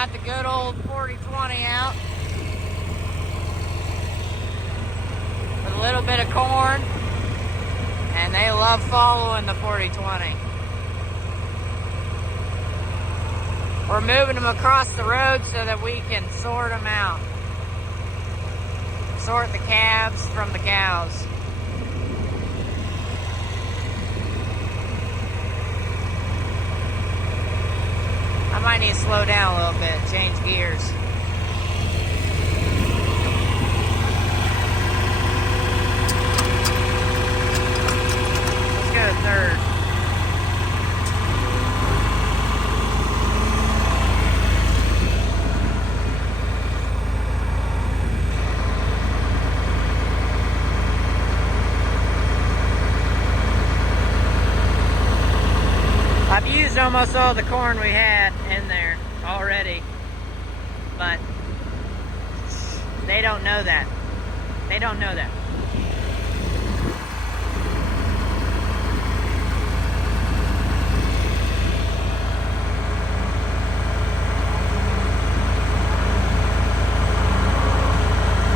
got the good old 40-20 out with a little bit of corn, and they love following the 40-20. We're moving them across the road so that we can sort them out. Sort the calves from the cows. I might need to slow down a little bit, change gears. Let's go to third. I've used almost all the corn we had in there already, but they don't know that. They don't know that.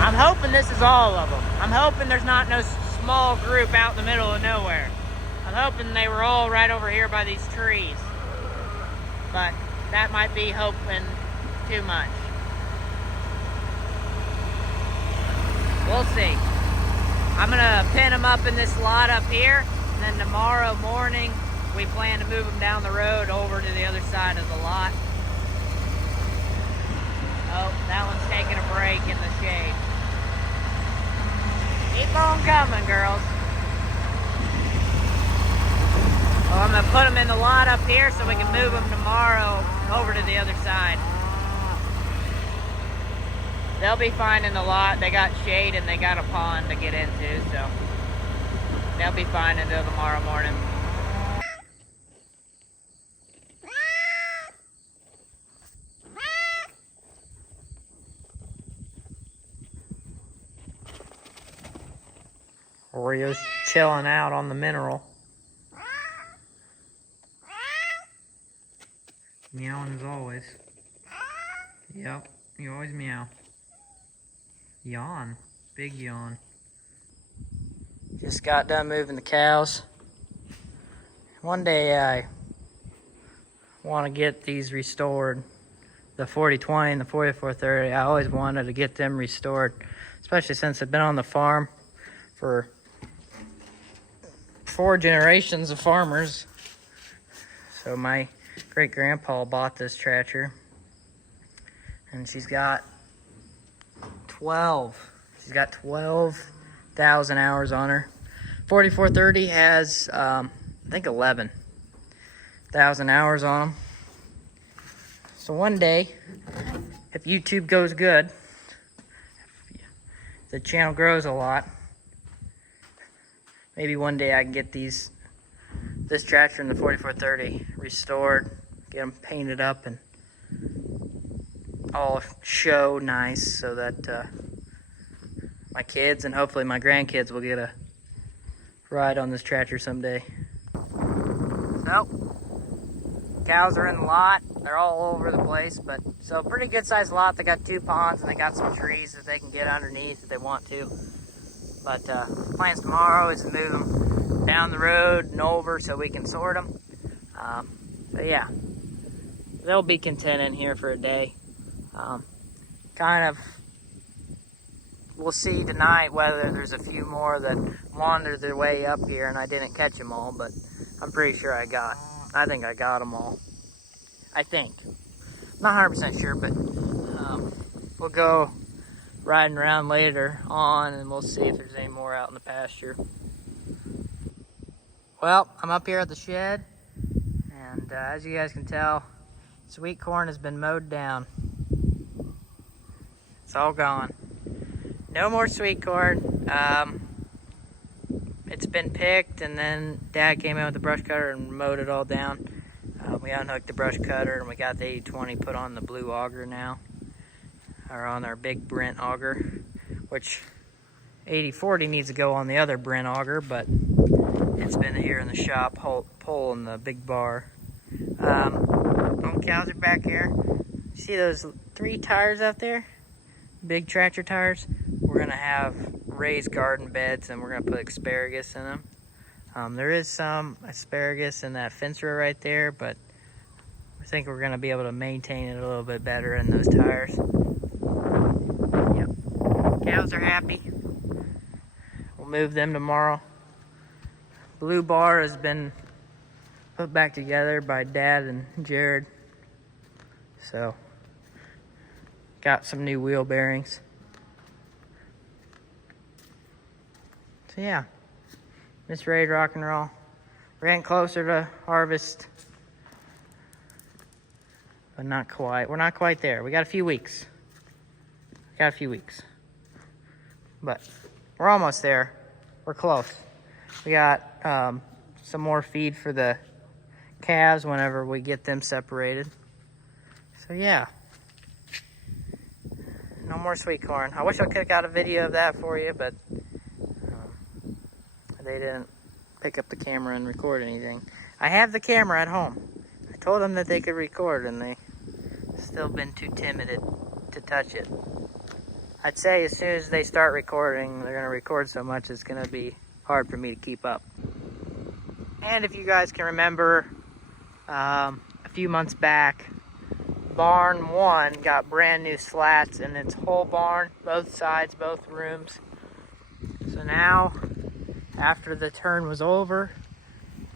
I'm hoping this is all of them. I'm hoping there's not no small group out in the middle of nowhere. I'm hoping they were all right over here by these trees, but that might be hoping too much. We'll see. I'm gonna pin them up in this lot up here, and then tomorrow morning we plan to move them down the road over to the other side of the lot. Oh, that one's taking a break in the shade. Keep on coming, girls. Well, I'm going to put them in the lot up here so we can move them tomorrow over to the other side. They'll be fine in the lot. They got shade and they got a pond to get into, so they'll be fine until tomorrow morning. Oreo's chilling out on the mineral. Meowing as always. Yep, you always meow. Yawn. Big yawn. Just got done moving the cows. One day I want to get these restored. The 40-20 and the 44-30. I always wanted to get them restored. Especially since I've been on the farm for 4 generations of farmers. So my great-grandpa bought this tractor, and she's got 12,000 hours on her. 44-30 has, I think 11,000 hours on them. So one day, if YouTube goes good, if the channel grows a lot, maybe one day I can get this tractor and the 44-30 restored, get them painted up and all show nice so that my kids and hopefully my grandkids will get a ride on this tractor someday. So, cows are in the lot. They're all over the place, but so a pretty good sized lot. They got 2 ponds and they got some trees that they can get underneath if they want to. But plans tomorrow is to move them down the road and over so we can sort them. But yeah, they'll be content in here for a day. Kind of, we'll see tonight whether there's a few more that wandered their way up here and I didn't catch them all, but I'm pretty sure I think I got them all. I think. Not 100% sure, but we'll go riding around later on and we'll see if there's any more out in the pasture. Well, I'm up here at the shed, and as you guys can tell, sweet corn has been mowed down. It's all gone. No more sweet corn. It's been picked, and then Dad came in with the brush cutter and mowed it all down. We unhooked the brush cutter, and we got the 80-20 put on the blue auger now, or on our big Brent auger, which 80-40 needs to go on the other Brent auger, but it's been here in the shop pulling the big bar. Cows are back here. See those 3 tires out there? Big tractor tires? We're gonna have raised garden beds and we're gonna put asparagus in them. There is some asparagus in that fence row right there, but I think we're gonna be able to maintain it a little bit better in those tires. Yep. Cows are happy. We'll move them tomorrow. Blue bar has been put back together by Dad and Jared. So, got some new wheel bearings. So yeah, it's ready to rock and roll. We're getting closer to harvest, but not quite. We're not quite there. We got a few weeks. But we're almost there. We're close. We got some more feed for the calves whenever we get them separated. So yeah, no more sweet corn. I wish I could have got a video of that for you, but they didn't pick up the camera and record anything. I have the camera at home. I told them that they could record and they still been too timid to touch it. I'd say as soon as they start recording, they're gonna record so much it's gonna be hard for me to keep up. And if you guys can remember, a few months back, barn 1 got brand new slats in its whole barn, both sides, both rooms. So now, after the turn was over,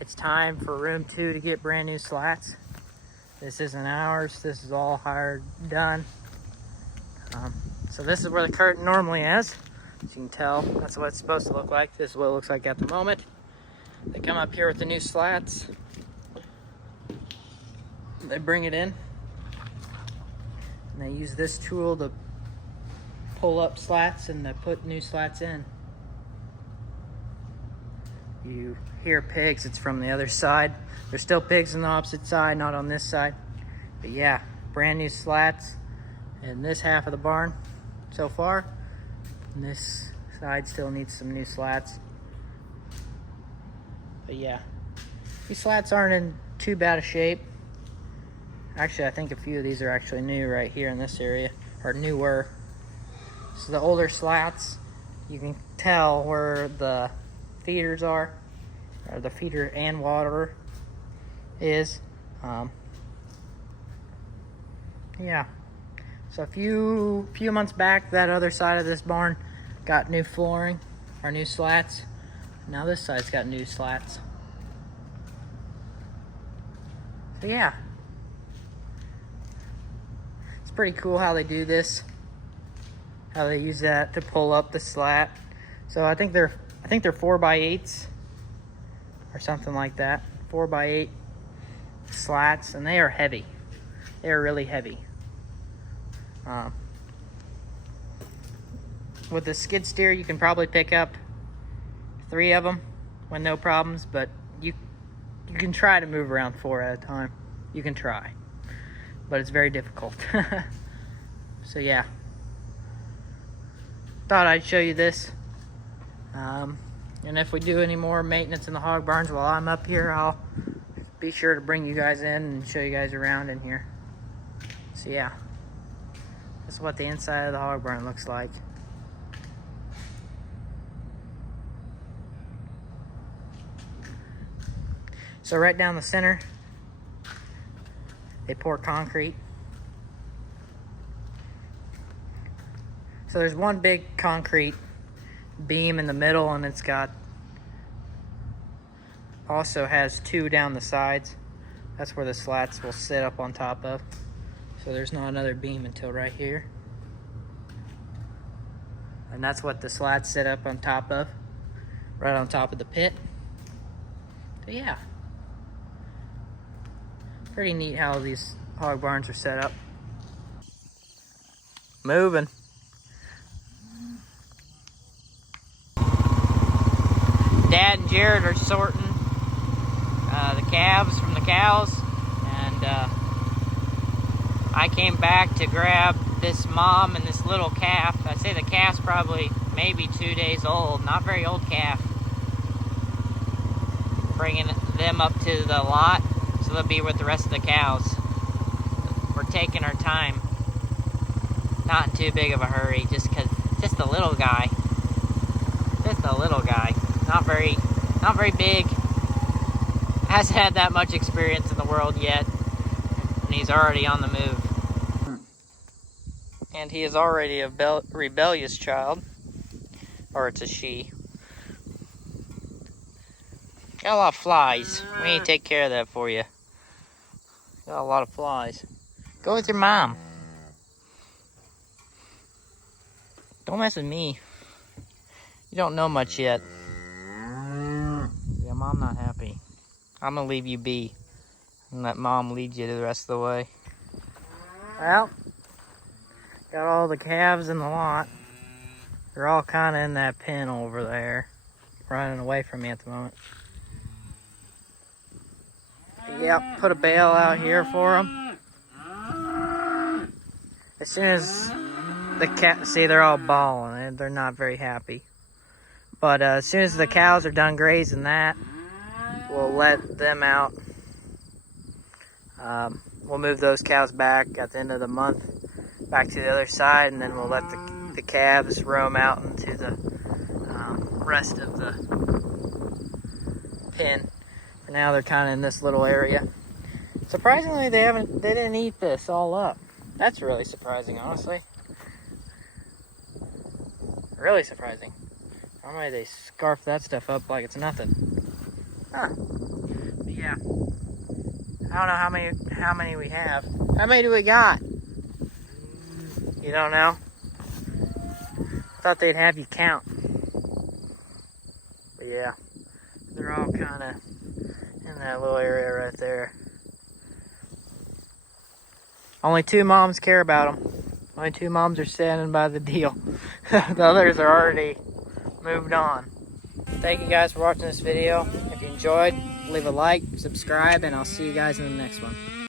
it's time for room 2 to get brand new slats. This isn't ours, this is all hired, done. So this is where the curtain normally is. As you can tell, that's what it's supposed to look like. This is what it looks like at the moment. They come up here with the new slats. They bring it in. And they use this tool to pull up slats and to put new slats in. You hear pigs, it's from the other side. There's still pigs on the opposite side, not on this side. But yeah, brand new slats in this half of the barn so far. And this side still needs some new slats. But yeah, these slats aren't in too bad a shape. Actually, I think a few of these are actually new right here in this area, or newer. So the older slats, you can tell where the feeders are, or the feeder and water is. Yeah, so a few months back, that other side of this barn got new flooring, or new slats. Now this side's got new slats. So yeah, it's pretty cool how they do this, how they use that to pull up the slat. So I think they're 4x8s or something like that. 4x8 slats, and they are heavy. They are really heavy. With the skid steer, you can probably pick up 3 of them with no problems, but you can try to move around 4 at a time. You can try, but it's very difficult. So yeah, thought I'd show you this. And if we do any more maintenance in the hog barns while I'm up here, I'll be sure to bring you guys in and show you guys around in here. So yeah, that's what the inside of the hog barn looks like. So right down the center, they pour concrete. So there's one big concrete beam in the middle, and it's got, also has 2 down the sides. That's where the slats will sit up on top of. So there's not another beam until right here. And that's what the slats sit up on top of, right on top of the pit. So yeah, pretty neat how these hog barns are set up. Moving. Dad and Jared are sorting the calves from the cows, and I came back to grab this mom and this little calf. I'd say the calf's probably maybe 2 days old, not very old calf. Bringing them up to the lot so they'll be with the rest of the cows. we're taking our time. Not in too big of a hurry, just a little guy. Just a little guy. Not very big. Hasn't had that much experience in the world yet. And he's already on the move. And he is already a rebellious child. Or it's a she. Got a lot of flies. We need to take care of that for you. Got a lot of flies. Go with your mom. Don't mess with me. You don't know much yet. Yeah, Mom not happy. I'm gonna leave you be and let Mom lead you the rest of the way. Well, got all the calves in the lot. They're all kind of in that pen over there, running away from me at the moment. Yep, put a bale out here for them. As soon as the see, they're all bawling and they're not very happy. But as soon as the cows are done grazing that, we'll let them out. We'll move those cows back at the end of the month, back to the other side, and then we'll let the calves roam out into the rest of the pen. For now, they're kind of in this little area. Surprisingly, they didn't eat this all up. That's really surprising, honestly. Really surprising. Normally they scarf that stuff up like it's nothing. Huh. But yeah. I don't know how many we have. How many do we got? You don't know? Thought they'd have you count. But yeah. They're all kind of in that little area right there. Only 2 moms care about them. Only 2 moms are standing by the deal. The others are already moved on. Thank you guys for watching this video. If you enjoyed, leave a like, subscribe, and I'll see you guys in the next one.